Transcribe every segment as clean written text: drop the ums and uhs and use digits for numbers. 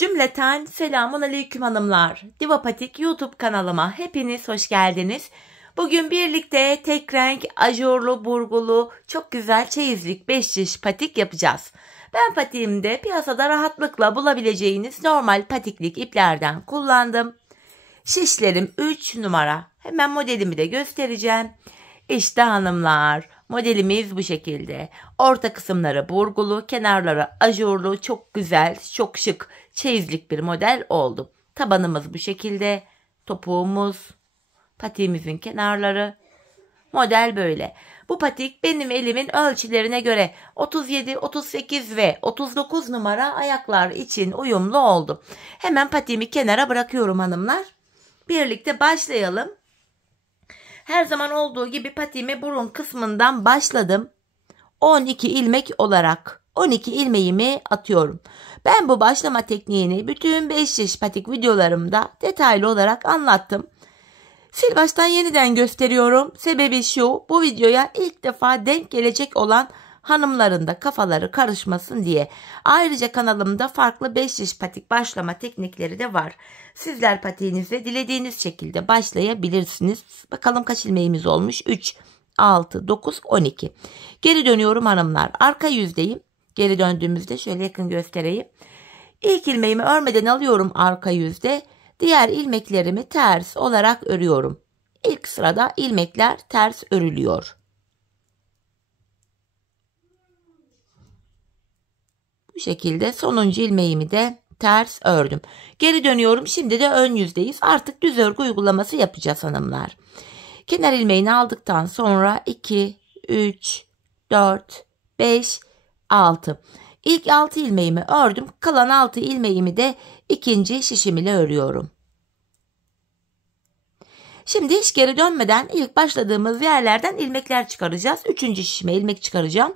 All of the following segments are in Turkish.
Cümleten selamun aleyküm hanımlar. Diva Patik YouTube kanalıma hepiniz hoş geldiniz. Bugün birlikte tek renk, ajurlu, burgulu, çok güzel çeyizlik 5 şiş patik yapacağız. Ben patiğimde piyasada rahatlıkla bulabileceğiniz normal patiklik iplerden kullandım. Şişlerim 3 numara. Hemen modelimi de göstereceğim. İşte hanımlar, modelimiz bu şekilde. Orta kısımları burgulu, kenarları ajurlu, çok güzel, çok şık, çeyizlik bir model oldu. Tabanımız bu şekilde. Topuğumuz, patiğimizin kenarları. Model böyle. Bu patik benim elimin ölçülerine göre 37, 38 ve 39 numara ayaklar için uyumlu oldu. Hemen patiğimi kenara bırakıyorum hanımlar. Birlikte başlayalım. Her zaman olduğu gibi patiğimi burun kısmından başladım. 12 ilmek olarak 12 ilmeğimi atıyorum. Ben bu başlama tekniğini bütün 5 şiş patik videolarımda detaylı olarak anlattım. Sil baştan yeniden gösteriyorum. Sebebi şu, bu videoya ilk defa denk gelecek olan hanımların da kafaları karışmasın diye. Ayrıca kanalımda farklı 5 şiş patik başlama teknikleri de var. Sizler patiğinize dilediğiniz şekilde başlayabilirsiniz. Bakalım kaç ilmeğimiz olmuş? 3, 6, 9, 12. Geri dönüyorum hanımlar. Arka yüzdeyim. Geri döndüğümüzde şöyle yakın göstereyim. İlk ilmeğimi örmeden alıyorum arka yüzde. Diğer ilmeklerimi ters olarak örüyorum. İlk sırada ilmekler ters örülüyor. Bu şekilde sonuncu ilmeğimi de ters ördüm. Geri dönüyorum. Şimdi de ön yüzdeyiz. Artık düz örgü uygulaması yapacağız hanımlar. Kenar ilmeğini aldıktan sonra 2, 3, 4, 5, 6. İlk 6 ilmeğimi ördüm. Kalan 6 ilmeğimi de ikinci şişim ile örüyorum. Şimdi hiç geri dönmeden ilk başladığımız yerlerden ilmekler çıkaracağız. Üçüncü şişime ilmek çıkaracağım.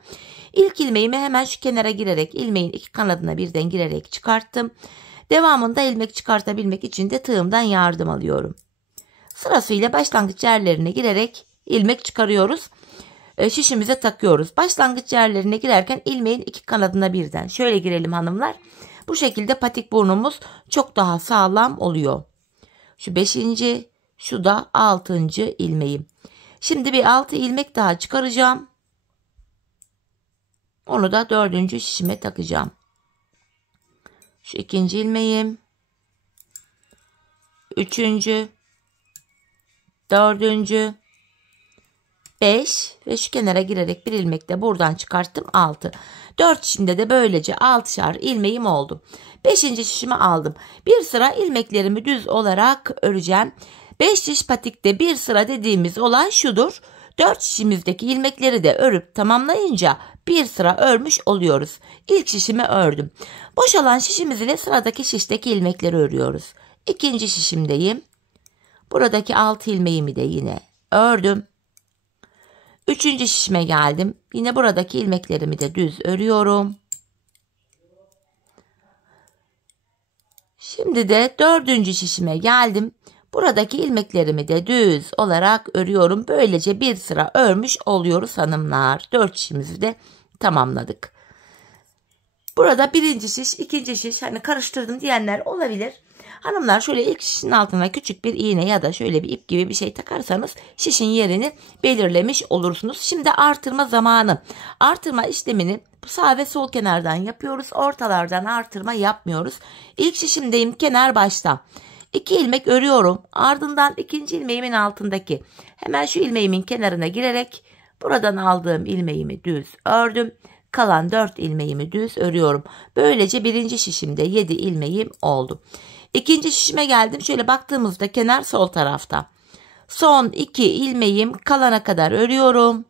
İlk ilmeğimi hemen şu kenara girerek ilmeğin iki kanadına birden girerek çıkarttım. Devamında ilmek çıkartabilmek için de tığımdan yardım alıyorum. Sırasıyla başlangıç yerlerine girerek ilmek çıkarıyoruz. Şişimize takıyoruz. Başlangıç yerlerine girerken ilmeğin iki kanadına birden şöyle girelim hanımlar. Bu şekilde patik burnumuz çok daha sağlam oluyor. Şu 5. şu da 6. ilmeğim. Şimdi bir 6 ilmek daha çıkaracağım. Onu da 4. şişime takacağım. Şu 2. ilmeğim. 3. 4. 5 ve şu kenara girerek bir ilmek de buradan çıkarttım 6. 4 şişimde de böylece 6'şar ilmeğim oldu. 5. şişimi aldım. Bir sıra ilmeklerimi düz olarak öreceğim. 5 şiş patikte bir sıra dediğimiz olay şudur. 4 şişimizdeki ilmekleri de örüp tamamlayınca bir sıra örmüş oluyoruz. İlk şişimi ördüm. Boşalan şişimiz ile sıradaki şişteki ilmekleri örüyoruz. 2. şişimdeyim. Buradaki 6 ilmeğimi de yine ördüm. 3. şişime geldim. Yine buradaki ilmeklerimi de düz örüyorum. Şimdi de 4. şişime geldim. Buradaki ilmeklerimi de düz olarak örüyorum. Böylece bir sıra örmüş oluyoruz hanımlar. 4 şişimizi de tamamladık. Burada 1. şiş, 2. şiş hani karıştırdım diyenler olabilir. Hanımlar şöyle ilk şişin altına küçük bir iğne ya da şöyle bir ip gibi bir şey takarsanız şişin yerini belirlemiş olursunuz. Şimdi artırma zamanı. Artırma işlemini bu sağ ve sol kenardan yapıyoruz. Ortalardan artırma yapmıyoruz. İlk şişimdeyim, kenar başta. 2 ilmek örüyorum. Ardından 2. ilmeğimin altındaki hemen şu ilmeğimin kenarına girerek buradan aldığım ilmeğimi düz ördüm. Kalan 4 ilmeğimi düz örüyorum. Böylece 1. şişimde 7 ilmeğim oldu. 2. şişime geldim. Şöyle baktığımızda kenar sol tarafta. Son 2 ilmeğim kalana kadar örüyorum.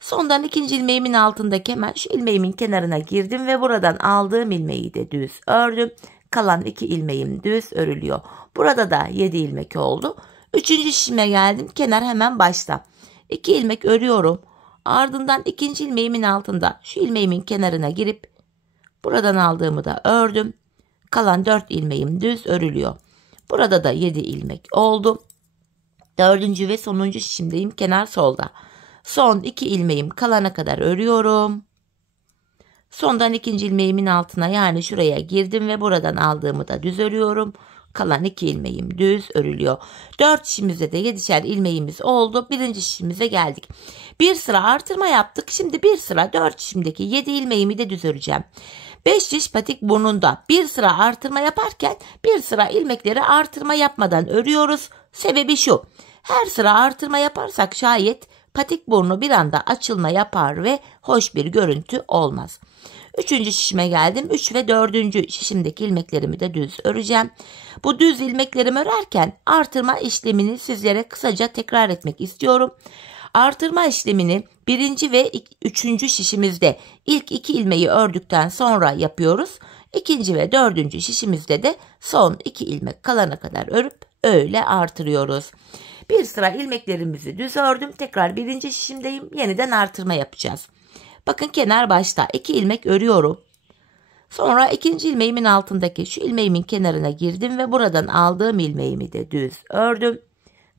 Sondan 2. ilmeğimin altındaki hemen şu ilmeğimin kenarına girdim ve buradan aldığım ilmeği de düz ördüm. Kalan 2 ilmeğim düz örülüyor. Burada da 7 ilmek oldu. 3. şişime geldim. Kenar hemen başta. 2 ilmek örüyorum. Ardından 2. ilmeğimin altında şu ilmeğimin kenarına girip buradan aldığımı da ördüm. Kalan 4 ilmeğim düz örülüyor. Burada da 7 ilmek oldu. 4. ve sonuncu şişimdeyim, kenar solda. Son 2 ilmeğim kalana kadar örüyorum. Sondan ikinci ilmeğimin altına yani şuraya girdim ve buradan aldığımı da düz örüyorum. Kalan 2 ilmeğim düz örülüyor. 4 şişimizde de 7'şer ilmeğimiz oldu. Birinci şişimize geldik. Bir sıra artırma yaptık. Şimdi bir sıra 4 şişimdeki 7 ilmeğimi de düz öreceğim. 5 şiş patik burnunda bir sıra artırma yaparken bir sıra ilmekleri artırma yapmadan örüyoruz. Sebebi şu: her sıra artırma yaparsak şayet patik burnu bir anda açılma yapar ve hoş bir görüntü olmaz. Üçüncü şişime geldim. 3 ve 4. şişimdeki ilmeklerimi de düz öreceğim. Bu düz ilmeklerimi örerken artırma işlemini sizlere kısaca tekrar etmek istiyorum. Artırma işlemini 1. ve 3. şişimizde ilk 2 ilmeği ördükten sonra yapıyoruz. 2. ve 4. şişimizde de son 2 ilmek kalana kadar örüp öyle artırıyoruz. Bir sıra ilmeklerimizi düz ördüm. Tekrar 1. şişimdeyim. Yeniden artırma yapacağız. Bakın kenar başta 2 ilmek örüyorum. Sonra 2. ilmeğimin altındaki şu ilmeğimin kenarına girdim ve buradan aldığım ilmeğimi de düz ördüm.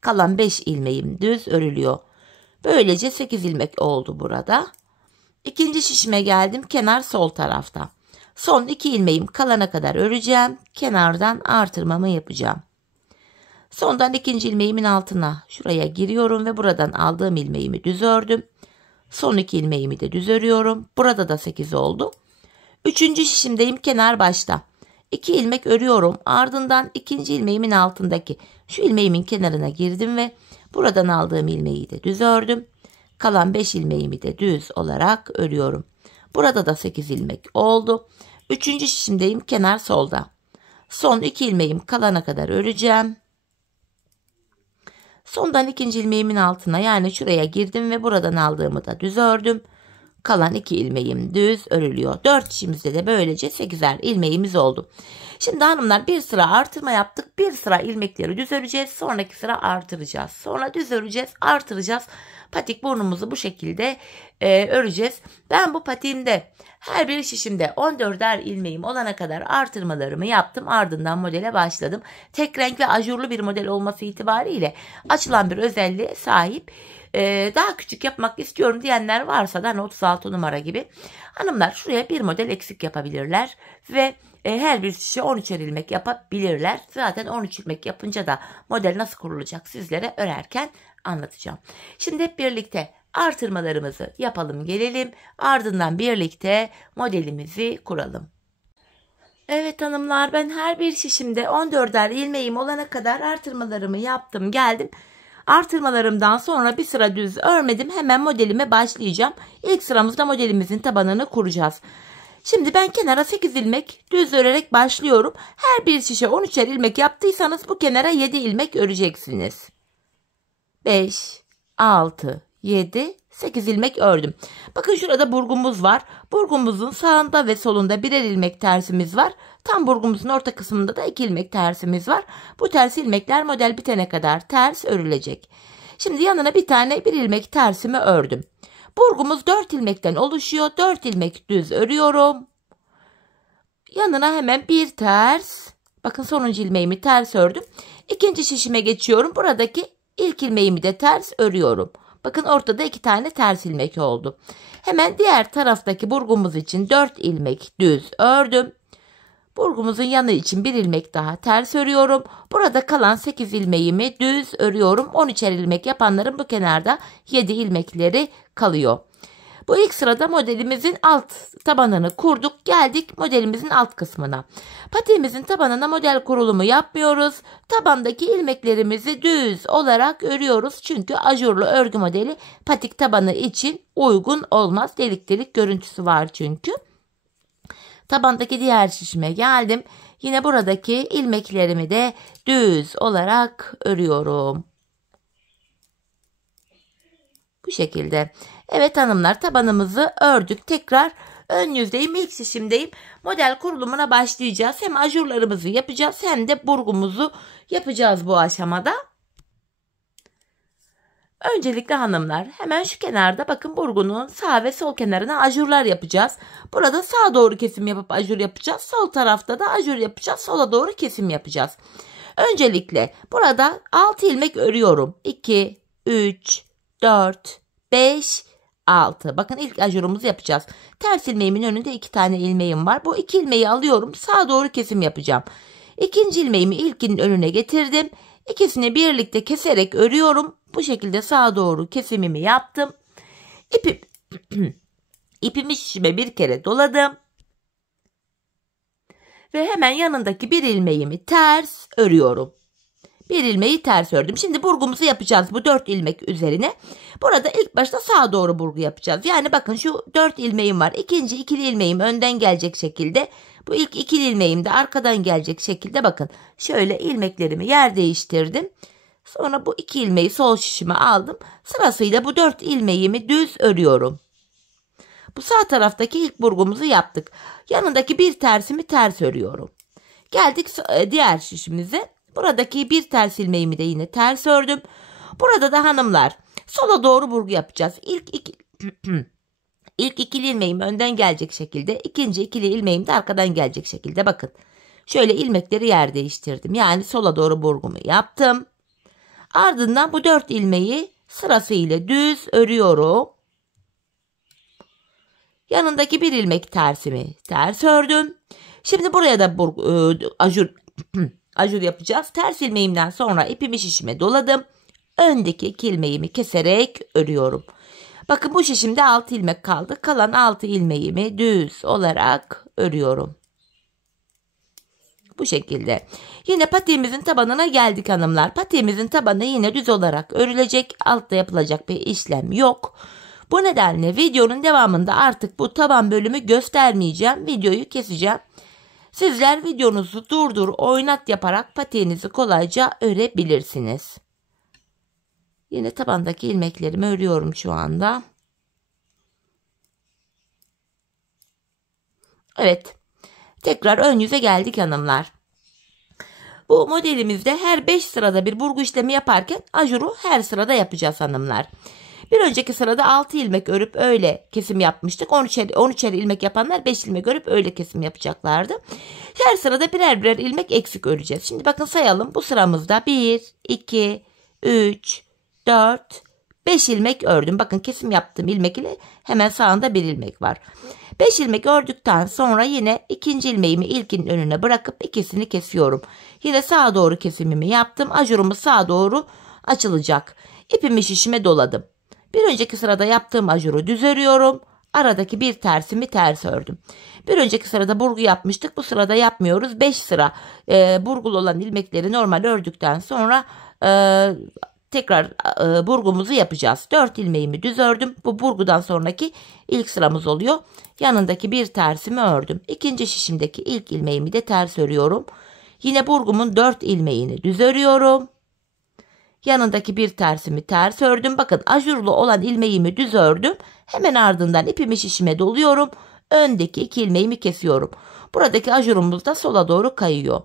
Kalan 5 ilmeğim düz örülüyor. Böylece 8 ilmek oldu burada. 2. şişime geldim. Kenar sol tarafta. Son 2 ilmeğim kalana kadar öreceğim. Kenardan artırmamı yapacağım. Sondan 2. ilmeğimin altına şuraya giriyorum ve buradan aldığım ilmeğimi düz ördüm. Son 2 ilmeğimi de düz örüyorum. Burada da 8 oldu. 3. şişimdeyim, kenar başta. 2 ilmek örüyorum. Ardından 2. ilmeğimin altındaki şu ilmeğimin kenarına girdim ve buradan aldığım ilmeği de düz ördüm. Kalan 5 ilmeğimi de düz olarak örüyorum. Burada da 8 ilmek oldu. 3. şişimdeyim, kenar solda. Son 2 ilmeğim kalana kadar öreceğim. Sondan 2. ilmeğimin altına yani şuraya girdim ve buradan aldığımı da düz ördüm. Kalan 2 ilmeğim düz örülüyor. 4 şişimizde de böylece 8'er ilmeğimiz oldu. Şimdi hanımlar bir sıra artırma yaptık. Bir sıra ilmekleri düz öreceğiz. Sonraki sıra artıracağız. Sonra düz öreceğiz, artıracağız. Patik burnumuzu bu şekilde öreceğiz. Ben bu patiğimde her bir şişimde 14'er ilmeğim olana kadar artırmalarımı yaptım. Ardından modele başladım. Tek renk ve ajurlu bir model olması itibariyle açılan bir özelliğe sahip. Daha küçük yapmak istiyorum diyenler varsa da 36 numara gibi. Hanımlar şuraya bir model eksik yapabilirler ve her bir şişe 13'er ilmek yapabilirler. Zaten 13 ilmek yapınca da model nasıl kurulacak sizlere örerken anlatacağım. Şimdi hep birlikte artırmalarımızı yapalım gelelim. Ardından birlikte modelimizi kuralım. Evet hanımlar, ben her bir şişimde 14'er ilmeğim olana kadar artırmalarımı yaptım geldim. Artırmalarımdan sonra bir sıra düz örmedim. Hemen modelime başlayacağım. İlk sıramızda modelimizin tabanını kuracağız. Şimdi ben kenara 8 ilmek düz örerek başlıyorum. Her bir şişe 13'er ilmek yaptıysanız bu kenara 7 ilmek öreceksiniz. 5, 6, 7, 8 ilmek ördüm. Bakın şurada burgumuz var. Burgumuzun sağında ve solunda birer ilmek tersimiz var. Tam burgumuzun orta kısmında da 2 ilmek tersimiz var. Bu ters ilmekler model bitene kadar ters örülecek. Şimdi yanına bir ilmek tersimi ördüm. Burgumuz 4 ilmekten oluşuyor. 4 ilmek düz örüyorum. Yanına hemen bir ters. Bakın sonuncu ilmeğimi ters ördüm. İkinci şişime geçiyorum. Buradaki ilk ilmeğimi de ters örüyorum. Bakın ortada 2 tane ters ilmek oldu. Hemen diğer taraftaki burgumuz için 4 ilmek düz ördüm. Burgumuzun yanı için bir ilmek daha ters örüyorum. Burada kalan 8 ilmeğimi düz örüyorum. 13'er ilmek yapanların bu kenarda 7 ilmekleri kalıyor. Bu ilk sırada modelimizin alt tabanını kurduk. Geldik modelimizin alt kısmına. Patiğimizin tabanına model kurulumu yapmıyoruz. Tabandaki ilmeklerimizi düz olarak örüyoruz. Çünkü ajurlu örgü modeli patik tabanı için uygun olmaz. Delik delik görüntüsü var çünkü. Tabandaki diğer şişime geldim. Yine buradaki ilmeklerimi de düz olarak örüyorum. Bu şekilde. Evet hanımlar, tabanımızı ördük. Tekrar ön yüzdeyim, ilk şişimdeyim. Model kurulumuna başlayacağız. Hem ajurlarımızı yapacağız hem de burgumuzu yapacağız bu aşamada. Öncelikle hanımlar hemen şu kenarda bakın burgunun sağ ve sol kenarına ajurlar yapacağız. Burada sağa doğru kesim yapıp ajur yapacağız. Sol tarafta da ajur yapacağız. Sola doğru kesim yapacağız. Öncelikle burada 6 ilmek örüyorum. 2, 3, 4, 5, 6. Bakın ilk ajurumuzu yapacağız. Ters ilmeğimin önünde 2 tane ilmeğim var. Bu 2 ilmeği alıyorum. Sağa doğru kesim yapacağım. İkinci ilmeğimi ilkinin önüne getirdim. İkisini birlikte keserek örüyorum. Bu şekilde sağa doğru kesimimi yaptım. İpimi şişime bir kere doladım. Ve hemen yanındaki bir ilmeğimi ters örüyorum. Bir ilmeği ters ördüm. Şimdi burgumuzu yapacağız bu 4 ilmek üzerine. Burada ilk başta sağa doğru burgu yapacağız. Yani bakın şu 4 ilmeğim var. İkinci ikili ilmeğim önden gelecek şekilde. Bu ilk ikili ilmeğim de arkadan gelecek şekilde bakın. Şöyle ilmeklerimi yer değiştirdim. Sonra bu 2 ilmeği sol şişime aldım. Sırasıyla bu 4 ilmeğimi düz örüyorum. Bu sağ taraftaki ilk burgumuzu yaptık. Yanındaki bir tersimi ters örüyorum. Geldik diğer şişimize. Buradaki bir ters ilmeğimi de yine ters ördüm. Burada da hanımlar sola doğru burgu yapacağız. İlk ikili ilmeğim önden gelecek şekilde, ikinci ikili ilmeğim de arkadan gelecek şekilde. Bakın şöyle ilmekleri yer değiştirdim. Yani sola doğru burgumu yaptım. Ardından bu 4 ilmeği sırasıyla düz örüyorum. Yanındaki bir ilmek tersimi ters ördüm. Şimdi buraya da ajur yapacağız. Ters ilmeğimden sonra ipimi şişime doladım. Öndeki 2 ilmeğimi keserek örüyorum. Bakın bu şişimde 6 ilmek kaldı. Kalan 6 ilmeğimi düz olarak örüyorum. Bu şekilde. Yine patiğimizin tabanına geldik hanımlar. Patiğimizin tabanı yine düz olarak örülecek. Altta yapılacak bir işlem yok. Bu nedenle videonun devamında artık bu taban bölümü göstermeyeceğim. Videoyu keseceğim. Sizler videonuzu durdur, oynat yaparak patiğinizi kolayca örebilirsiniz. Yine tabandaki ilmeklerimi örüyorum şu anda. Evet. Tekrar ön yüze geldik hanımlar. Bu modelimizde her 5 sırada bir burgu işlemi yaparken ajuru her sırada yapacağız hanımlar. Bir önceki sırada 6 ilmek örüp öyle kesim yapmıştık. 13'er ilmek yapanlar 5 ilmek örüp öyle kesim yapacaklardı. Her sırada birer ilmek eksik öreceğiz. Şimdi bakın sayalım. Bu sıramızda 1, 2, 3, 4, 5 ilmek ördüm. Bakın kesim yaptığım ilmek ile hemen sağında bir ilmek var. 5 ilmek ördükten sonra yine ikinci ilmeğimi ilkinin önüne bırakıp ikisini kesiyorum. Yine sağa doğru kesimimi yaptım. Ajurumuz sağa doğru açılacak. İpimi şişime doladım. Bir önceki sırada yaptığım ajuru düz örüyorum. Aradaki bir tersimi ters ördüm. Bir önceki sırada burgu yapmıştık. Bu sırada yapmıyoruz. 5 sıra burgulu olan ilmekleri normal ördükten sonra tekrar burgumuzu yapacağız. 4 ilmeğimi düz ördüm. Bu burgudan sonraki ilk sıramız oluyor. Yanındaki bir tersimi ördüm. İkinci şişimdeki ilk ilmeğimi de ters örüyorum. Yine burgumun 4 ilmeğini düz örüyorum. Yanındaki bir tersimi ters ördüm. Bakın ajurlu olan ilmeğimi düz ördüm. Hemen ardından ipimi şişime doluyorum. Öndeki 2 ilmeğimi kesiyorum. Buradaki ajurumuz da sola doğru kayıyor.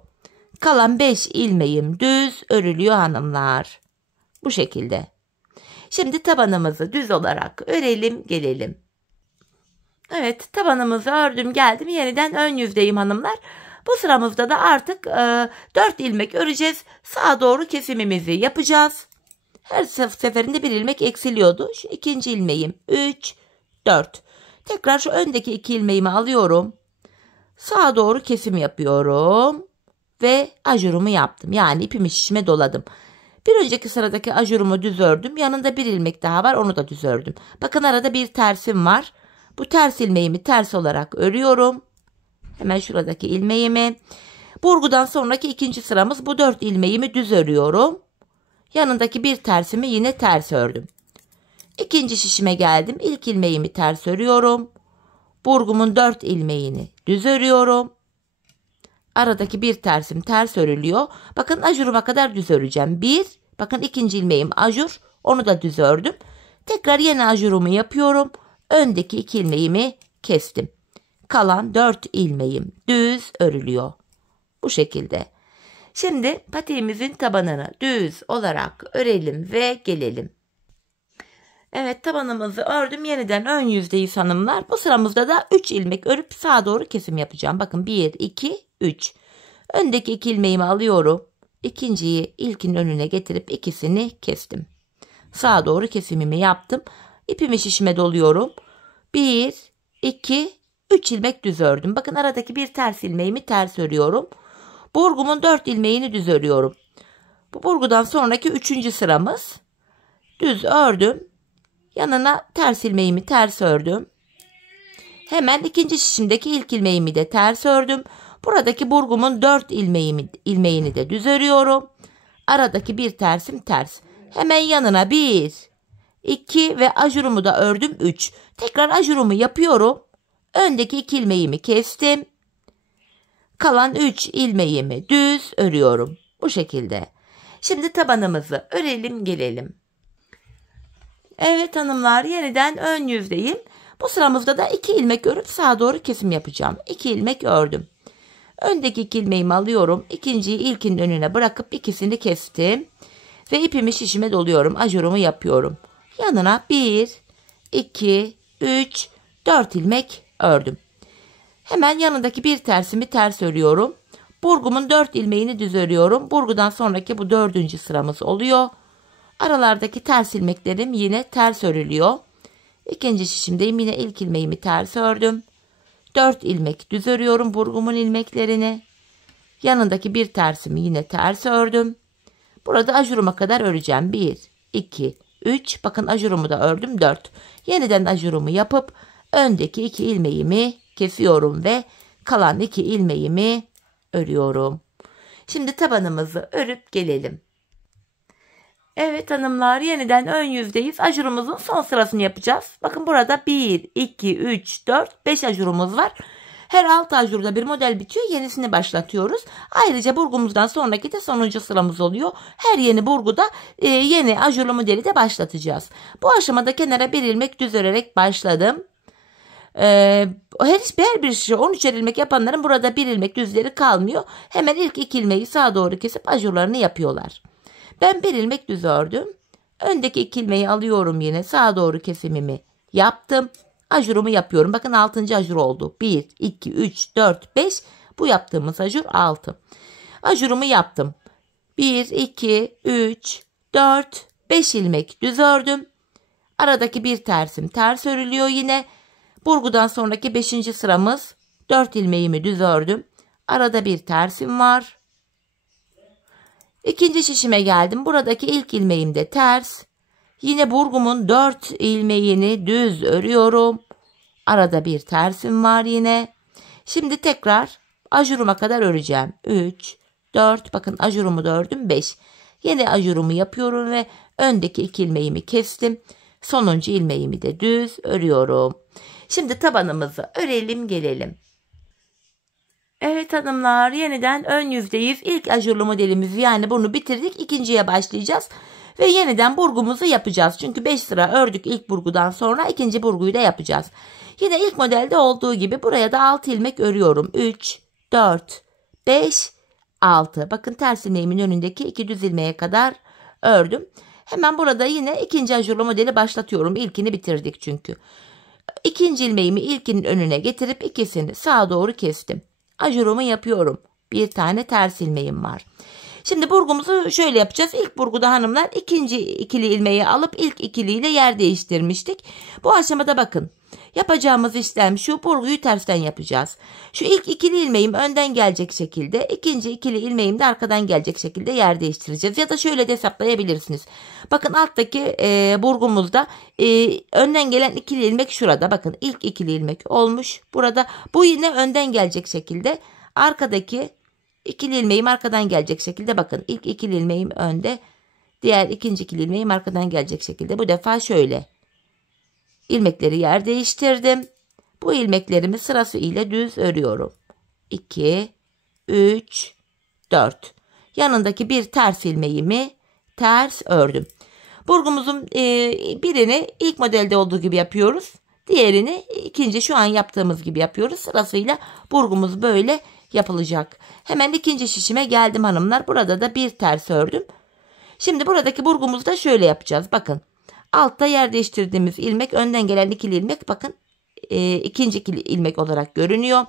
Kalan 5 ilmeğim düz örülüyor hanımlar. Bu şekilde. Şimdi tabanımızı düz olarak örelim gelelim. Evet, tabanımızı ördüm geldim. Yeniden ön yüzdeyim hanımlar. Bu sıramızda da artık 4 ilmek öreceğiz. Sağa doğru kesimimizi yapacağız. Her seferinde bir ilmek eksiliyordu. Şu ikinci ilmeğim 3, 4. Tekrar şu öndeki 2 ilmeğimi alıyorum. Sağa doğru kesim yapıyorum. Ve ajurumu yaptım. Yani ipimi şişime doladım. Bir önceki sıradaki ajurumu düz ördüm. Yanında bir ilmek daha var. Onu da düz ördüm. Bakın arada bir tersim var. Bu ters ilmeğimi ters olarak örüyorum. Hemen şuradaki ilmeğimi. Burgudan sonraki ikinci sıramız bu 4 ilmeğimi düz örüyorum. Yanındaki bir tersimi yine ters ördüm. İkinci şişime geldim. İlk ilmeğimi ters örüyorum. Burgumun 4 ilmeğini düz örüyorum. Aradaki bir tersim ters örülüyor. Bakın ajuruma kadar düz öreceğim. Bakın ikinci ilmeğim ajur. Onu da düz ördüm. Tekrar yine ajurumu yapıyorum. Öndeki 2 ilmeğimi kestim. Kalan 4 ilmeğim düz örülüyor. Bu şekilde. Şimdi patiğimizin tabanını düz olarak örelim ve gelelim. Evet, tabanımızı ördüm. Yeniden ön yüzdeyiz hanımlar. Bu sıramızda da 3 ilmek örüp sağa doğru kesim yapacağım. Bakın 1, 2, 3. Öndeki 2 ilmeğimi alıyorum. İkinciyi ilkinin önüne getirip ikisini kestim. Sağa doğru kesimimi yaptım. İpimi şişime doluyorum. 1, 2, 3 ilmek düz ördüm. Bakın aradaki bir ters ilmeğimi ters örüyorum. Burgumun 4 ilmeğini düz örüyorum. Bu burgudan sonraki 3. sıramız. Düz ördüm. Yanına ters ilmeğimi ters ördüm. Hemen ikinci şişimdeki ilk ilmeğimi de ters ördüm. Buradaki burgumun 4 ilmeğini de düz örüyorum. Aradaki bir tersim ters. Hemen yanına 1, 2 ve ajurumu da ördüm 3. Tekrar ajurumu yapıyorum. Öndeki 2 ilmeğimi kestim. Kalan 3 ilmeğimi düz örüyorum. Bu şekilde. Şimdi tabanımızı örelim gelelim. Evet hanımlar, yeniden ön yüzdeyim. Bu sıramızda da 2 ilmek örüp sağa doğru kesim yapacağım. 2 ilmek ördüm. Öndeki 2 ilmeğimi alıyorum. İkinciyi ilkinin önüne bırakıp ikisini kestim. Ve ipimi şişime doluyorum. Ajurumu yapıyorum. Yanına 1, 2, 3, 4 ilmek ördüm. Hemen yanındaki bir tersimi ters örüyorum. Burgumun 4 ilmeğini düz örüyorum. Burgudan sonraki bu 4. sıramız oluyor. Aralardaki ters ilmeklerim yine ters örülüyor. İkinci şişimdeyim. Yine ilk ilmeğimi ters ördüm. 4 ilmek düz örüyorum burgumun ilmeklerini. Yanındaki bir tersimi yine ters ördüm. Burada ajuruma kadar öreceğim. 1, 2, 3. Bakın ajurumu da ördüm 4. Yeniden ajurumu yapıp öndeki 2 ilmeğimi kesiyorum ve kalan 2 ilmeğimi örüyorum. Şimdi tabanımızı örüp gelelim. Evet hanımlar, yeniden ön yüzdeyiz. Ajurumuzun son sırasını yapacağız. Bakın burada 1, 2, 3, 4, 5 ajurumuz var. Her 6 ajurda bir model bitiyor. Yenisini başlatıyoruz. Ayrıca burgumuzdan sonraki de sonuncu sıramız oluyor. Her yeni burguda yeni ajurlu modeli de başlatacağız. Bu aşamada kenara bir ilmek düz örerek başladım. Her bir şişe 13'er ilmek yapanların burada bir ilmek düzleri kalmıyor. Hemen ilk 2 ilmeği sağa doğru kesip ajurlarını yapıyorlar. Ben bir ilmek düz ördüm. Öndeki 2 ilmeği alıyorum yine. Sağa doğru kesimimi yaptım. Ajurumu yapıyorum. Bakın 6. ajur oldu. 1, 2, 3, 4, 5. Bu yaptığımız ajur 6. Ajurumu yaptım. 1, 2, 3, 4, 5 ilmek düz ördüm. Aradaki bir tersim ters örülüyor yine. Burgudan sonraki 5. sıramız. 4 ilmeğimi düz ördüm. Arada bir tersim var. İkinci şişime geldim. Buradaki ilk ilmeğim de ters. Yine burgumun 4 ilmeğini düz örüyorum. Arada bir tersim var yine. Şimdi tekrar ajuruma kadar öreceğim. 3, 4. Bakın ajurumu da ördüm. 5. Yine ajurumu yapıyorum ve öndeki 2 ilmeğimi kestim. Sonuncu ilmeğimi de düz örüyorum. Şimdi tabanımızı örelim gelelim. Evet hanımlar, yeniden ön yüzdeyiz. İlk ajurlu modelimizi, yani bunu bitirdik. İkinciye başlayacağız. Ve yeniden burgumuzu yapacağız. Çünkü 5 sıra ördük ilk burgudan sonra. İkinci burguyu da yapacağız. Yine ilk modelde olduğu gibi buraya da 6 ilmek örüyorum. 3, 4, 5, 6. Bakın ters ilmeğimin önündeki 2 düz ilmeğe kadar ördüm. Hemen burada yine ikinci ajurlu modeli başlatıyorum. İlkini bitirdik çünkü. İkinci ilmeğimi ilkinin önüne getirip ikisini sağa doğru kestim. Ajurumu yapıyorum. Bir tane ters ilmeğim var. Şimdi burgumuzu şöyle yapacağız. İlk burguda hanımlar ikinci ikili ilmeği alıp ilk ikiliyle yer değiştirmiştik. Bu aşamada bakın. Yapacağımız işlem şu: burguyu tersten yapacağız. Şu ilk ikili ilmeğim önden gelecek şekilde, ikinci ikili ilmeğim de arkadan gelecek şekilde yer değiştireceğiz. Ya da şöyle de hesaplayabilirsiniz. Bakın alttaki burgumuzda önden gelen ikili ilmek şurada. Bakın ilk ikili ilmek olmuş burada. Bu yine önden gelecek şekilde. Arkadaki ikili ilmeğim arkadan gelecek şekilde. Bakın ilk ikili ilmeğim önde. Diğer ikinci ikili ilmeğim arkadan gelecek şekilde. Bu defa şöyle. İlmekleri yer değiştirdim. Bu ilmeklerimi sırası ile düz örüyorum. 2, 3, 4. Yanındaki bir ters ilmeğimi ters ördüm. Burgumuzun birini ilk modelde olduğu gibi yapıyoruz. Diğerini ikinci şu an yaptığımız gibi yapıyoruz. Sırasıyla burgumuz böyle yapılacak. Hemen ikinci şişime geldim hanımlar. Burada da bir ters ördüm. Şimdi buradaki burgumuzu da şöyle yapacağız. Bakın. Altta yer değiştirdiğimiz ilmek önden gelen ikili ilmek, bakın ikinci ikili ilmek olarak görünüyor.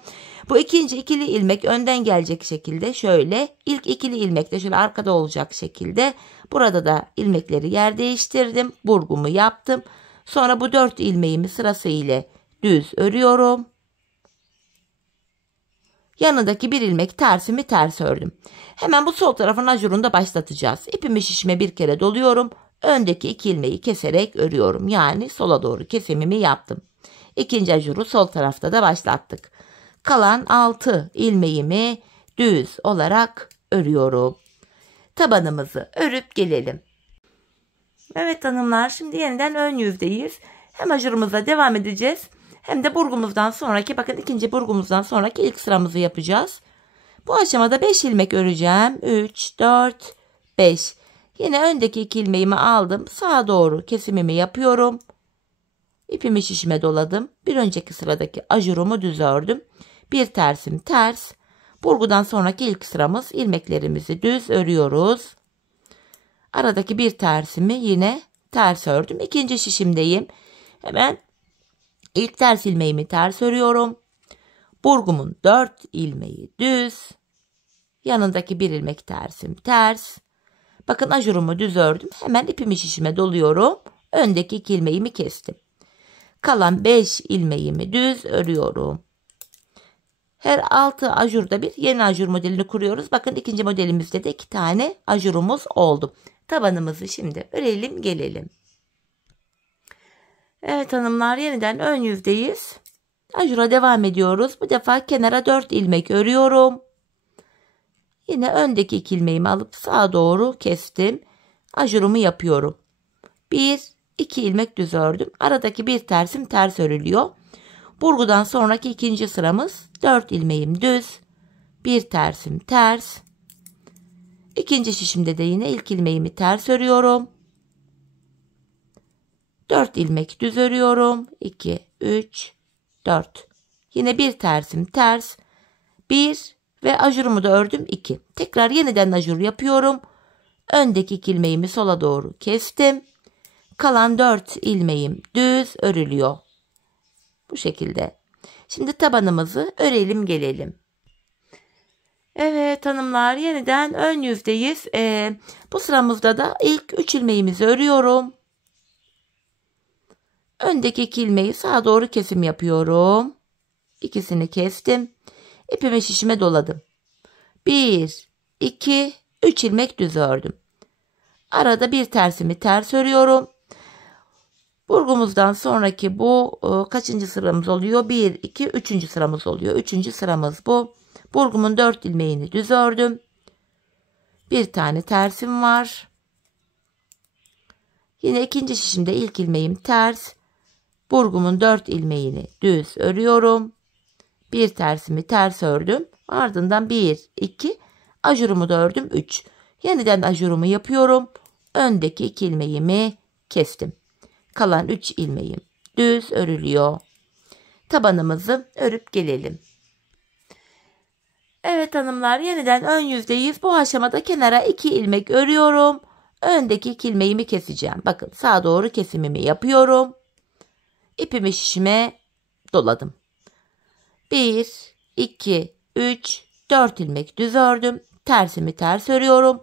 Bu ikinci ikili ilmek önden gelecek şekilde şöyle, ilk ikili ilmek de şöyle arkada olacak şekilde. Burada da ilmekleri yer değiştirdim. Burgumu yaptım. Sonra bu 4 ilmeğimi sırasıyla düz örüyorum. Yanındaki bir ilmek tersimi ters ördüm. Hemen bu sol tarafın ajurunu da başlatacağız. İpimi şişime bir kere doluyorum. Öndeki 2 ilmeği keserek örüyorum. Yani sola doğru kesimimi yaptım. İkinci ajuru sol tarafta da başlattık. Kalan 6 ilmeğimi düz olarak örüyorum. Tabanımızı örüp gelelim. Evet hanımlar, şimdi yeniden ön yüzdeyiz. Hem ajurumuza devam edeceğiz hem de burgumuzdan sonraki, bakın ikinci burgumuzdan sonraki ilk sıramızı yapacağız. Bu aşamada 5 ilmek öreceğim. 3, 4, 5. Yine öndeki 2 ilmeğimi aldım. Sağa doğru kesimimi yapıyorum. İpimi şişime doladım. Bir önceki sıradaki ajurumu düz ördüm. Bir tersim ters. Burgudan sonraki ilk sıramız, ilmeklerimizi düz örüyoruz. Aradaki bir tersimi yine ters ördüm. İkinci şişimdeyim. Hemen ilk ters ilmeğimi ters örüyorum. Burgumun 4 ilmeği düz. Yanındaki bir ilmek tersim ters. Bakın ajurumu düz ördüm. Hemen ipimi şişime doluyorum. Öndeki 2 ilmeğimi kestim. Kalan 5 ilmeğimi düz örüyorum. Her 6 ajurda bir yeni ajur modelini kuruyoruz. Bakın ikinci modelimizde de 2 tane ajurumuz oldu. Tabanımızı şimdi örelim gelelim. Evet hanımlar, yeniden ön yüzdeyiz. Ajura devam ediyoruz. Bu defa kenara 4 ilmek örüyorum. Yine öndeki 2 ilmeğimi alıp sağa doğru kestim. Ajurumu yapıyorum. 1, 2 ilmek düz ördüm. Aradaki bir tersim ters örülüyor. Burgudan sonraki ikinci sıramız 4 ilmeğim düz. Bir tersim ters. İkinci şişimde de yine ilk ilmeğimi ters örüyorum. 4 ilmek düz örüyorum. 2, 3, 4. Yine bir tersim ters. 1 ve ajurumu da ördüm 2. Tekrar yeniden ajur yapıyorum. Öndeki 2 ilmeğimi sola doğru kestim. Kalan 4 ilmeğim düz örülüyor. Bu şekilde. Şimdi tabanımızı örelim gelelim. Evet hanımlar, yeniden ön yüzdeyiz. Bu sıramızda da ilk 3 ilmeğimizi örüyorum. Öndeki 2 ilmeği sağa doğru kesim yapıyorum. İkisini kestim. İpimi şişime doladım. 1, 2, 3 ilmek düz ördüm. Arada bir tersimi ters örüyorum. Burgumuzdan sonraki bu kaçıncı sıramız oluyor? 1, 2, 3. sıramız oluyor. 3. sıramız bu. Burgumun 4 ilmeğini düz ördüm. Bir tane tersim var. Yine ikinci şişimde ilk ilmeğim ters. Burgumun 4 ilmeğini düz örüyorum. Bir tersimi ters ördüm. Ardından 1, 2, ajurumu da ördüm 3. Yeniden ajurumu yapıyorum. Öndeki 2 ilmeğimi kestim. Kalan 3 ilmeğim düz örülüyor. Tabanımızı örüp gelelim. Evet hanımlar, yeniden ön yüzdeyiz. Bu aşamada kenara 2 ilmek örüyorum. Öndeki 2 ilmeğimi keseceğim. Bakın sağa doğru kesimimi yapıyorum. İpimi şişime doladım. 1, 2, 3, 4 ilmek düz ördüm. Tersimi ters örüyorum.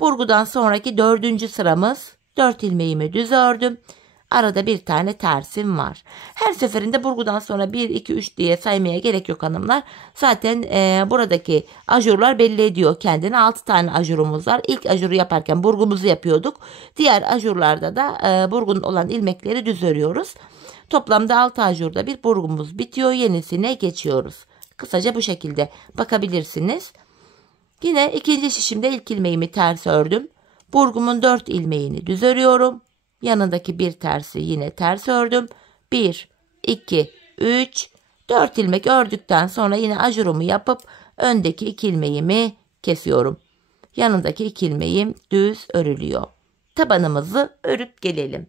Burgudan sonraki 4. sıramız. 4 ilmeğimi düz ördüm. Arada bir tane tersim var. Her seferinde burgudan sonra 1, 2, 3 diye saymaya gerek yok hanımlar. Zaten buradaki ajurlar belli ediyor kendini. 6 tane ajurumuz var. İlk ajuru yaparken burgumuzu yapıyorduk. Diğer ajurlarda da burgun olan ilmekleri düz örüyoruz. Toplamda 6 ajurda bir burgumuz bitiyor. Yenisine geçiyoruz. Kısaca bu şekilde bakabilirsiniz. Yine ikinci şişimde ilk ilmeğimi ters ördüm. Burgumun 4 ilmeğini düz örüyorum. Yanındaki bir tersi yine ters ördüm. 1, 2, 3, 4 ilmek ördükten sonra yine ajurumu yapıp öndeki 2 ilmeğimi kesiyorum. Yanındaki 2 ilmeğim düz örülüyor. Tabanımızı örüp gelelim.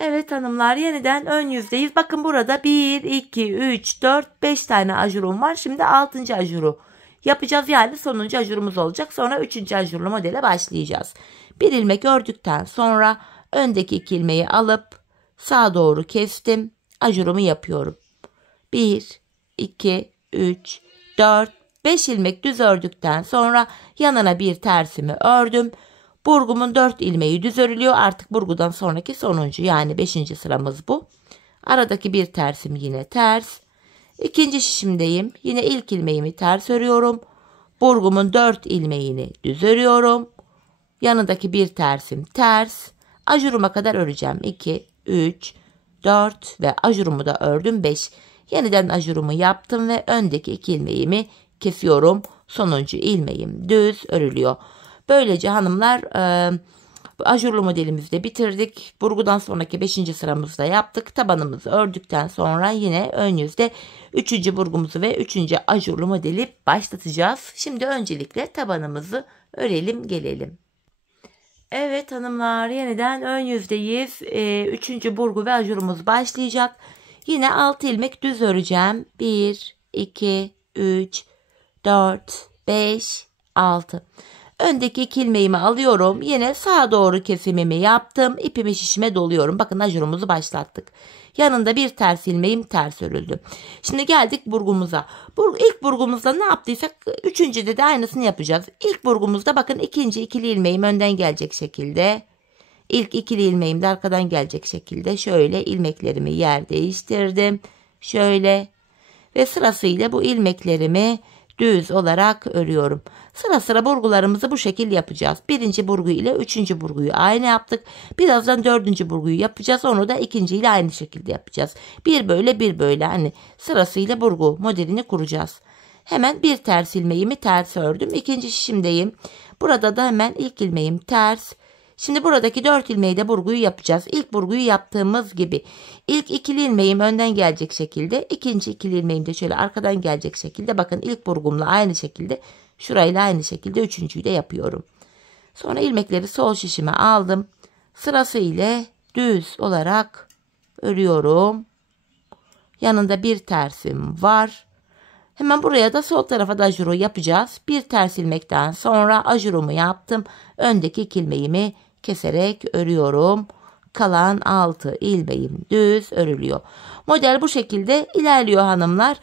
Evet hanımlar, yeniden ön yüzdeyiz. Bakın burada 1, 2, 3, 4, 5 tane ajurum var. Şimdi 6. ajuru yapacağız. Yani sonuncu ajurumuz olacak. Sonra 3. ajurlu modele başlayacağız. Bir ilmek ördükten sonra öndeki 2 ilmeği alıp sağa doğru kestim. Ajurumu yapıyorum. 1, 2, 3, 4, 5 ilmek düz ördükten sonra yanına bir tersimi ördüm. Burgumun 4 ilmeği düz örülüyor. Artık burgudan sonraki sonuncu, yani 5. sıramız bu. Aradaki bir tersim yine ters. İkinci şişimdeyim. Yine ilk ilmeğimi ters örüyorum. Burgumun 4 ilmeğini düz örüyorum. Yanındaki bir tersim ters. Ajuruma kadar öreceğim. 2, 3, 4 ve ajurumu da ördüm 5. Yeniden ajurumu yaptım ve öndeki 2 ilmeğimi kesiyorum. Sonuncu ilmeğim düz örülüyor. Böylece hanımlar ajurlu modelimizi de bitirdik. Burgudan sonraki 5. sıramızda yaptık. Tabanımızı ördükten sonra yine ön yüzde 3. burgumuzu ve 3. ajurlu modeli başlatacağız. Şimdi öncelikle tabanımızı örelim gelelim. Evet hanımlar, yeniden ön yüzdeyiz. 3. burgu ve ajurumuz başlayacak. Yine 6 ilmek düz öreceğim. 1, 2, 3, 4, 5, 6. Öndeki 2 ilmeğimi alıyorum. Yine sağa doğru kesimimi yaptım. İpimi şişime doluyorum. Bakın ajurumuzu başlattık. Yanında bir ters ilmeğim ters örüldü. Şimdi geldik burgumuza. İlk burgumuzda ne yaptıysak üçüncüde de aynısını yapacağız. İlk burgumuzda bakın ikinci ikili ilmeğim önden gelecek şekilde. İlk ikili ilmeğim de arkadan gelecek şekilde. Şöyle ilmeklerimi yer değiştirdim. Şöyle ve sırasıyla bu ilmeklerimi düz olarak örüyorum. Sıra sıra burgularımızı bu şekilde yapacağız. Birinci burgu ile üçüncü burguyu aynı yaptık. Birazdan dördüncü burguyu yapacağız. Onu da ikinci ile aynı şekilde yapacağız. Bir böyle bir böyle, hani sırasıyla burgu modelini kuracağız. Hemen bir ters ilmeğimi ters ördüm. İkinci şişimdeyim. Burada da hemen ilk ilmeğim ters. Şimdi buradaki 4 ilmeği de burguyu yapacağız. İlk burguyu yaptığımız gibi. İlk ikili ilmeğim önden gelecek şekilde. İkinci ikili ilmeğim de şöyle arkadan gelecek şekilde. Bakın ilk burgumla aynı şekilde. Şurayla aynı şekilde üçüncüyü de yapıyorum. Sonra ilmekleri sol şişime aldım. Sırasıyla düz olarak örüyorum. Yanında bir tersim var. Hemen buraya da sol tarafa da ajuru yapacağız. Bir ters ilmekten sonra ajurumu yaptım. Öndeki ilmeğimi keserek örüyorum. Kalan 6 ilmeğim düz örülüyor. Model bu şekilde ilerliyor hanımlar.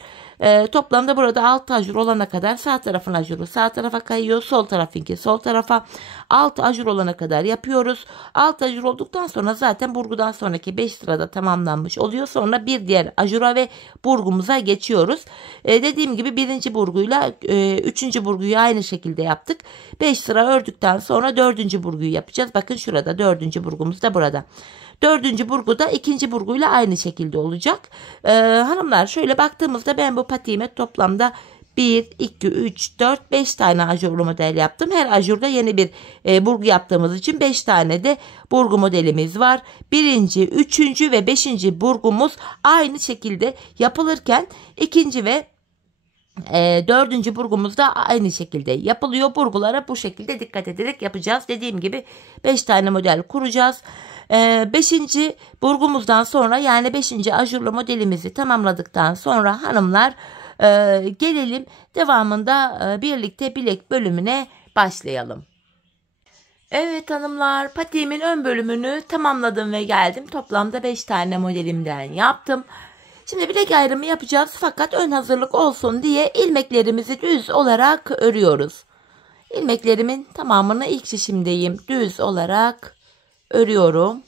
Toplamda burada 6 ajur olana kadar sağ tarafın ajuru sağ tarafa kayıyor. Sol tarafınki sol tarafa. 6 ajur olana kadar yapıyoruz. 6 ajur olduktan sonra zaten burgudan sonraki 5 sırada tamamlanmış oluyor. Sonra bir diğer ajura ve burgumuza geçiyoruz. Dediğim gibi birinci burguyla 3. burguyu aynı şekilde yaptık. 5 sıra ördükten sonra 4. burguyu yapacağız. Bakın şurada 4. burgumuz da burada. 4. burgu da 2. burguyla aynı şekilde olacak. Hanımlar şöyle baktığımızda ben bu patiğime toplamda 1, 2, 3, 4, 5 tane ajurlu model yaptım. Her ajurda yeni bir burgu yaptığımız için 5 tane de burgu modelimiz var. 1. 3. ve 5. burgumuz aynı şekilde yapılırken 2. ve 4. burgumuz da aynı şekilde yapılıyor. Burgulara bu şekilde dikkat ederek yapacağız. Dediğim gibi 5 tane model kuracağız. 5. burgumuzdan sonra, yani 5. ajurlu modelimizi tamamladıktan sonra hanımlar gelelim devamında birlikte bilek bölümüne başlayalım. Evet hanımlar, patiğimin ön bölümünü tamamladım ve geldim. Toplamda 5 tane modelimden yaptım. Şimdi bilek ayrımı yapacağız, fakat ön hazırlık olsun diye ilmeklerimizi düz olarak örüyoruz. İlmeklerimin tamamını ilk şişimdeyim. Düz olarak örüyorum.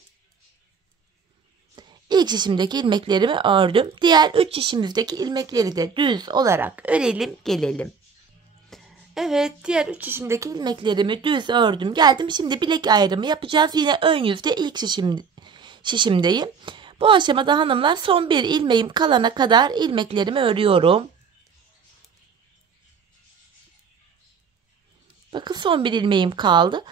İlk şişimdeki ilmeklerimi ördüm. Diğer 3 şişimizdeki ilmekleri de düz olarak örelim gelelim. Evet, diğer 3 şişimdeki ilmeklerimi düz ördüm geldim. Şimdi bilek ayrımı yapacağız. Yine ön yüzde ilk şişimdeyim. Bu aşamada hanımlar son bir ilmeğim kalana kadar ilmeklerimi örüyorum. Bakın son bir ilmeğim kaldı.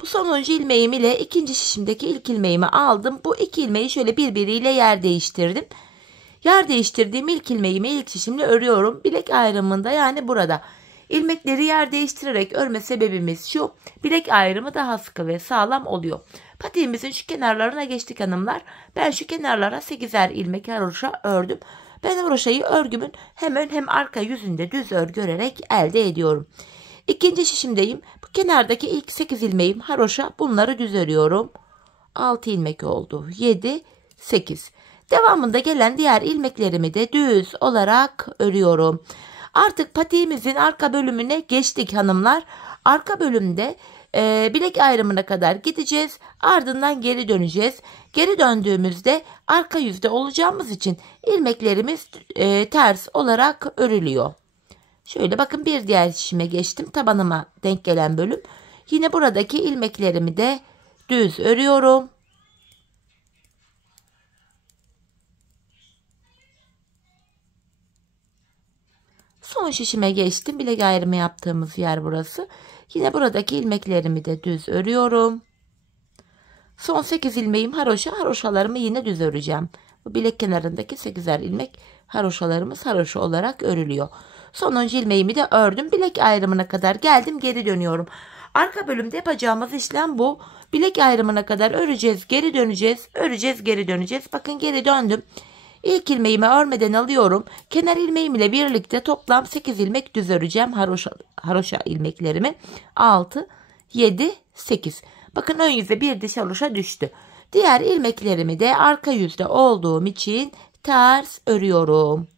Bu sonuncu ilmeğim ile ikinci şişimdeki ilk ilmeğimi aldım. Bu iki ilmeği şöyle birbiriyle yer değiştirdim. Yer değiştirdiğim ilk ilmeğimi ilk şişimle örüyorum. Bilek ayrımında, yani burada. İlmekleri yer değiştirerek örme sebebimiz şu: bilek ayrımı daha sıkı ve sağlam oluyor. Patiğimizin şu kenarlarına geçtik hanımlar. Ben şu kenarlara 8'er ilmek haroşa ördüm. Ben haroşayı örgümün hem ön hem arka yüzünde düz örgü örerek elde ediyorum. İkinci şişimdeyim. Bu kenardaki ilk 8 ilmeğim haroşa, bunları düz örüyorum. 6 ilmek oldu. 7, 8. Devamında gelen diğer ilmeklerimi de düz olarak örüyorum. Artık patiğimizin arka bölümüne geçtik hanımlar. Arka bölümde bilek ayrımına kadar gideceğiz. Ardından geri döneceğiz. Geri döndüğümüzde arka yüzde olacağımız için ilmeklerimiz ters olarak örülüyor. Şöyle bakın, bir diğer şişime geçtim. Tabanıma denk gelen bölüm. Yine buradaki ilmeklerimi de düz örüyorum. Son şişime geçtim. Bilek ayrımı yaptığımız yer burası. Yine buradaki ilmeklerimi de düz örüyorum. Son 8 ilmeğim haroşa. Haroşalarımı yine düz öreceğim. Bu bilek kenarındaki 8'er ilmek haroşalarımız haroşa olarak örülüyor. Sonuncu ilmeğimi de ördüm. Bilek ayrımına kadar geldim. Geri dönüyorum. Arka bölümde yapacağımız işlem bu. Bilek ayrımına kadar öreceğiz. Geri döneceğiz. Öreceğiz. Geri döneceğiz. Bakın, geri döndüm. İlk ilmeğimi örmeden alıyorum. Kenar ilmeğim ile birlikte toplam 8 ilmek düz öreceğim. Haroşa ilmeklerimi. 6, 7, 8. Bakın, ön yüzde bir diş haroşa düştü. Diğer ilmeklerimi de arka yüzde olduğum için ters örüyorum.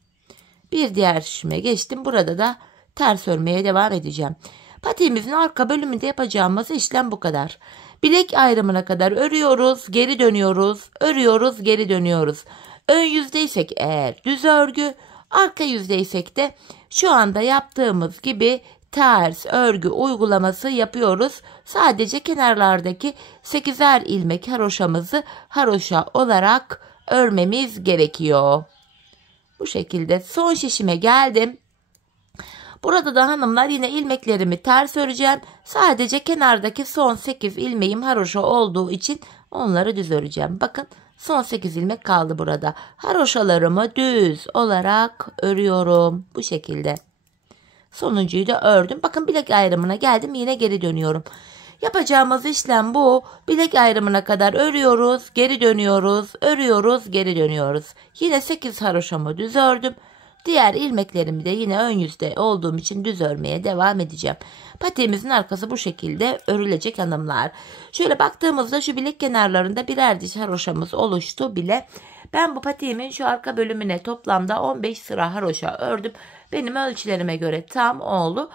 Bir diğer şişime geçtim. Burada da ters örmeye devam edeceğim. Patiğimizin arka bölümünde yapacağımız işlem bu kadar. Bilek ayrımına kadar örüyoruz, geri dönüyoruz, örüyoruz, geri dönüyoruz. Ön yüzdeysek eğer düz örgü, arka yüzdeysek de şu anda yaptığımız gibi ters örgü uygulaması yapıyoruz. Sadece kenarlardaki 8'er ilmek haroşamızı haroşa olarak örmemiz gerekiyor. Bu şekilde son şişime geldim. Burada da hanımlar yine ilmeklerimi ters öreceğim. Sadece kenardaki son 8 ilmeğim haroşa olduğu için onları düz öreceğim. Bakın, son 8 ilmek kaldı burada. Haroşalarımı düz olarak örüyorum. Bu şekilde. Sonuncuyu da ördüm. Bakın, bilek ayrımına geldim. Yine geri dönüyorum. Yapacağımız işlem bu. Bilek ayrımına kadar örüyoruz. Geri dönüyoruz. Örüyoruz. Geri dönüyoruz. Yine 8 haroşamı düz ördüm. Diğer ilmeklerimi de yine ön yüzde olduğum için düz örmeye devam edeceğim. Patiğimizin arkası bu şekilde örülecek hanımlar. Şöyle baktığımızda şu bilek kenarlarında birer diş haroşamız oluştu bile. Ben bu patiğimin şu arka bölümüne toplamda 15 sıra haroşa ördüm. Benim ölçülerime göre tam oldu.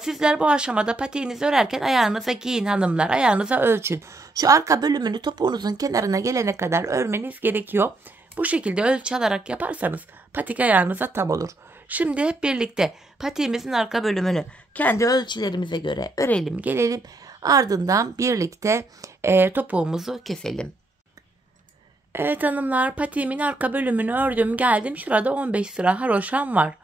Sizler bu aşamada patiğinizi örerken ayağınıza giyin hanımlar. Ayağınıza ölçün. Şu arka bölümünü topuğunuzun kenarına gelene kadar örmeniz gerekiyor. Bu şekilde ölçü alarak yaparsanız patik ayağınıza tam olur. Şimdi hep birlikte patiğimizin arka bölümünü kendi ölçülerimize göre örelim, gelelim. Ardından birlikte topuğumuzu keselim. Evet hanımlar, patiğimin arka bölümünü ördüm, geldim. Şurada 15 sıra haroşam var.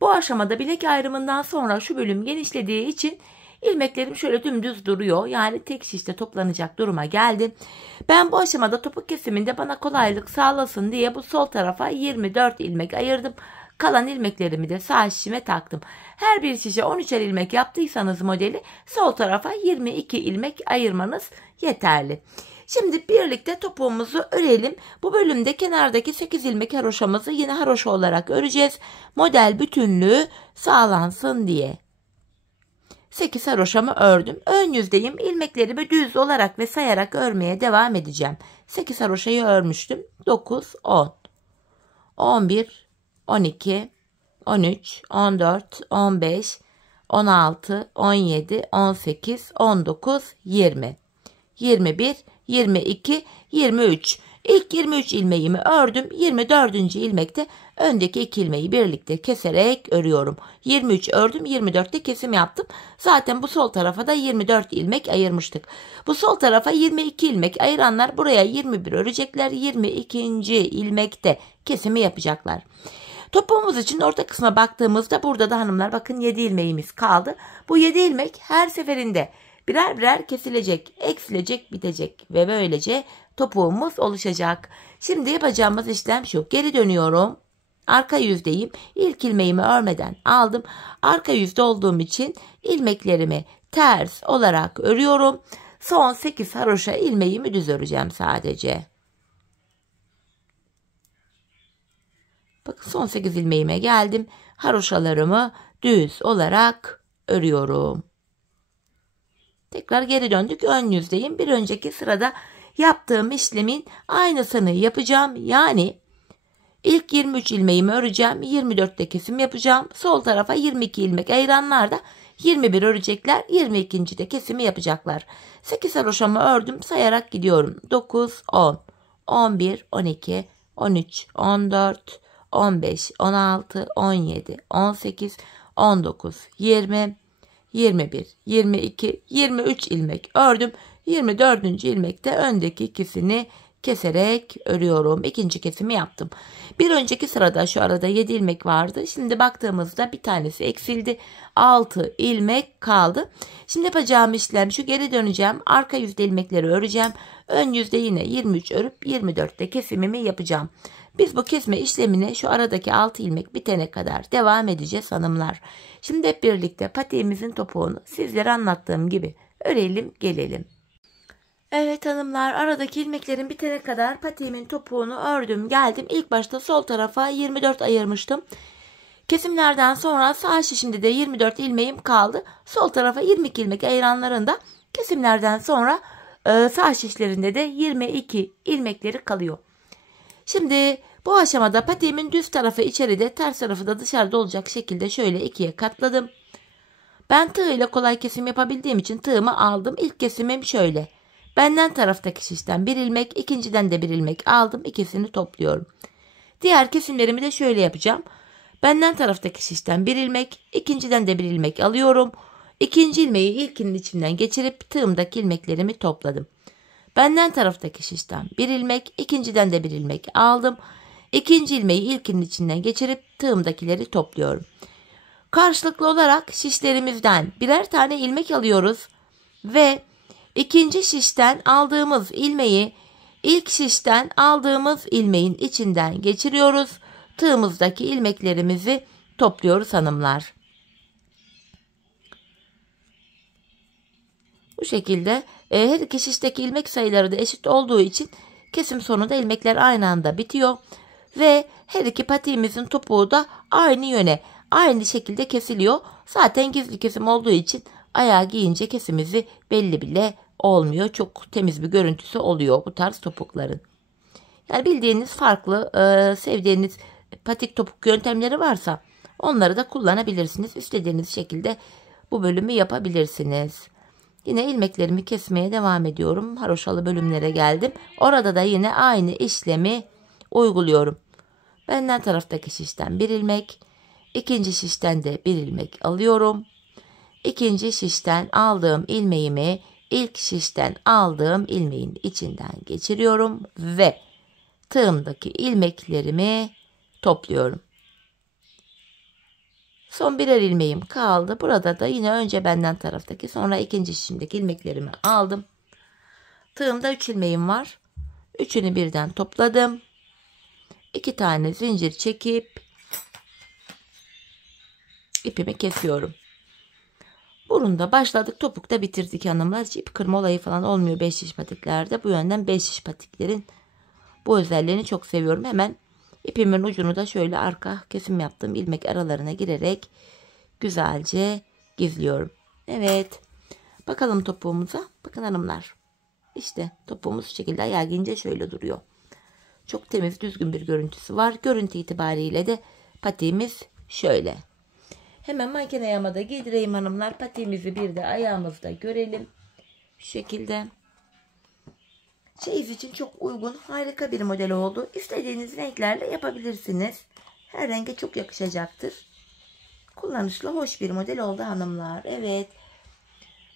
Bu aşamada bilek ayrımından sonra şu bölüm genişlediği için ilmeklerim şöyle dümdüz duruyor. Yani tek şişte toplanacak duruma geldim. Ben bu aşamada topuk kesiminde bana kolaylık sağlasın diye bu sol tarafa 24 ilmek ayırdım. Kalan ilmeklerimi de sağ şişime taktım. Her bir şişe 13'er ilmek yaptıysanız modeli, sol tarafa 22 ilmek ayırmanız yeterli. Şimdi birlikte topuğumuzu örelim. Bu bölümde kenardaki 8 ilmek haroşamızı yine haroşa olarak öreceğiz. Model bütünlüğü sağlansın diye. 8 haroşamı ördüm. Ön yüzdeyim. İlmeklerimi düz olarak ve sayarak örmeye devam edeceğim. 8 haroşayı örmüştüm. 9, 10, 11, 12, 13, 14, 15, 16, 17, 18, 19, 20, 21, 22, 23. İlk 23 ilmeğimi ördüm. 24. ilmekte öndeki 2 ilmeği birlikte keserek örüyorum. 23 ördüm, 24'te kesim yaptım. Zaten bu sol tarafa da 24 ilmek ayırmıştık. Bu sol tarafa 22 ilmek ayıranlar buraya 21 örecekler. 22. ilmekte kesimi yapacaklar. Topuğumuz için orta kısma baktığımızda burada da hanımlar bakın 7 ilmeğimiz kaldı. Bu 7 ilmek her seferinde birer birer kesilecek, eksilecek, bitecek ve böylece topuğumuz oluşacak. Şimdi yapacağımız işlem şu. Geri dönüyorum. Arka yüzdeyim. İlk ilmeğimi örmeden aldım. Arka yüzde olduğum için ilmeklerimi ters olarak örüyorum. Son 8 haroşa ilmeğimi düz öreceğim sadece. Bakın, son 8 ilmeğime geldim. Haroşalarımı düz olarak örüyorum. Tekrar geri döndük. Ön yüzdeyim. Bir önceki sırada yaptığım işlemin aynısını yapacağım. Yani ilk 23 ilmeğimi öreceğim. 24'te kesim yapacağım. Sol tarafa 22 ilmek ayıranlar da 21 örecekler. 22. de kesimi yapacaklar. 8 haroşamı ördüm. Sayarak gidiyorum. 9, 10, 11, 12, 13, 14, 15, 16, 17, 18, 19, 20, 21, 22, 23 ilmek ördüm. 24. ilmekte öndeki ikisini keserek örüyorum. İkinci kesimi yaptım. Bir önceki sırada şu arada 7 ilmek vardı. Şimdi baktığımızda bir tanesi eksildi. 6 ilmek kaldı. Şimdi yapacağım işlem şu: geri döneceğim. Arka yüzde ilmekleri öreceğim. Ön yüzde yine 23 örüp 24'te kesimimi yapacağım. Biz bu kesme işlemine şu aradaki 6 ilmek bitene kadar devam edeceğiz hanımlar. Şimdi hep birlikte patiğimizin topuğunu sizlere anlattığım gibi örelim gelelim. Evet hanımlar, aradaki ilmeklerin bitene kadar patiğimin topuğunu ördüm geldim. İlk başta sol tarafa 24 ayırmıştım. Kesimlerden sonra sağ şişimde de 24 ilmeğim kaldı. Sol tarafa 22 ilmek ayıranlarında kesimlerden sonra sağ şişlerinde de 22 ilmekleri kalıyor. Şimdi bu aşamada patiğimin düz tarafı içeride, ters tarafı da dışarıda olacak şekilde şöyle ikiye katladım. Ben tığ ile kolay kesim yapabildiğim için tığımı aldım. İlk kesimim şöyle. Benden taraftaki şişten bir ilmek, ikinciden de bir ilmek aldım. İkisini topluyorum. Diğer kesimlerimi de şöyle yapacağım. Benden taraftaki şişten bir ilmek, ikinciden de bir ilmek alıyorum. İkinci ilmeği ilkinin içinden geçirip tığımdaki ilmeklerimi topladım. Benden taraftaki şişten bir ilmek, ikinciden de bir ilmek aldım. İkinci ilmeği ilkinin içinden geçirip tığımdakileri topluyorum. Karşılıklı olarak şişlerimizden birer tane ilmek alıyoruz ve ikinci şişten aldığımız ilmeği ilk şişten aldığımız ilmeğin içinden geçiriyoruz. Tığımızdaki ilmeklerimizi topluyoruz hanımlar. Bu şekilde her iki şişteki ilmek sayıları da eşit olduğu için kesim sonunda ilmekler aynı anda bitiyor. Ve her iki patiğimizin topuğu da aynı yöne, aynı şekilde kesiliyor. Zaten gizli kesim olduğu için ayağı giyince kesimizi belli bile olmuyor. Çok temiz bir görüntüsü oluyor bu tarz topukların. Yani bildiğiniz farklı, sevdiğiniz patik topuk yöntemleri varsa onları da kullanabilirsiniz. İstediğiniz şekilde bu bölümü yapabilirsiniz. Yine ilmeklerimi kesmeye devam ediyorum. Haroşalı bölümlere geldim. Orada da yine aynı işlemi uyguluyorum. Benden taraftaki şişten bir ilmek, ikinci şişten de bir ilmek alıyorum. İkinci şişten aldığım ilmeğimi ilk şişten aldığım ilmeğin içinden geçiriyorum ve tığımdaki ilmeklerimi topluyorum. Son birer ilmeğim kaldı. Burada da yine önce benden taraftaki, sonra ikinci şişimdeki ilmeklerimi aldım. Tığımda 3 ilmeğim var. Üçünü birden topladım. 2 tane zincir çekip ipimi kesiyorum. Burunda başladık, topukta bitirdik hanımlar. Hiç ip kırma olayı falan olmuyor 5 şiş patiklerde. Bu yönden 5 şiş patiklerin bu özelliğini çok seviyorum. Hemen ipimin ucunu da şöyle arka kesim yaptığım ilmek aralarına girerek güzelce gizliyorum. Evet. Bakalım topuğumuza. Bakın hanımlar. İşte topuğumuz şu şekilde, ayağı giyince şöyle duruyor. Çok temiz, düzgün bir görüntüsü var. Görüntü itibariyle de patiğimiz şöyle. Hemen manken ayağıma da giydireyim hanımlar. Patiğimizi bir de ayağımızda görelim. Şu şekilde. Çeyiz için çok uygun, harika bir model oldu. İstediğiniz renklerle yapabilirsiniz. Her renge çok yakışacaktır. Kullanışlı, hoş bir model oldu hanımlar. Evet.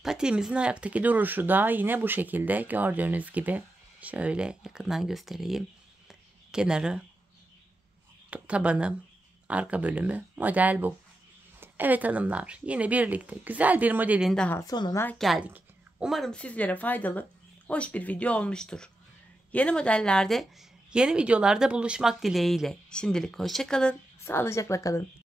Patiğimizin ayaktaki duruşu da yine bu şekilde. Gördüğünüz gibi. Şöyle yakından göstereyim. Kenarı, tabanı, arka bölümü, model bu. Evet hanımlar, yine birlikte güzel bir modelin daha sonuna geldik. Umarım sizlere faydalı, hoş bir video olmuştur. Yeni modellerde, yeni videolarda buluşmak dileğiyle. Şimdilik hoşça kalın, sağlıcakla kalın.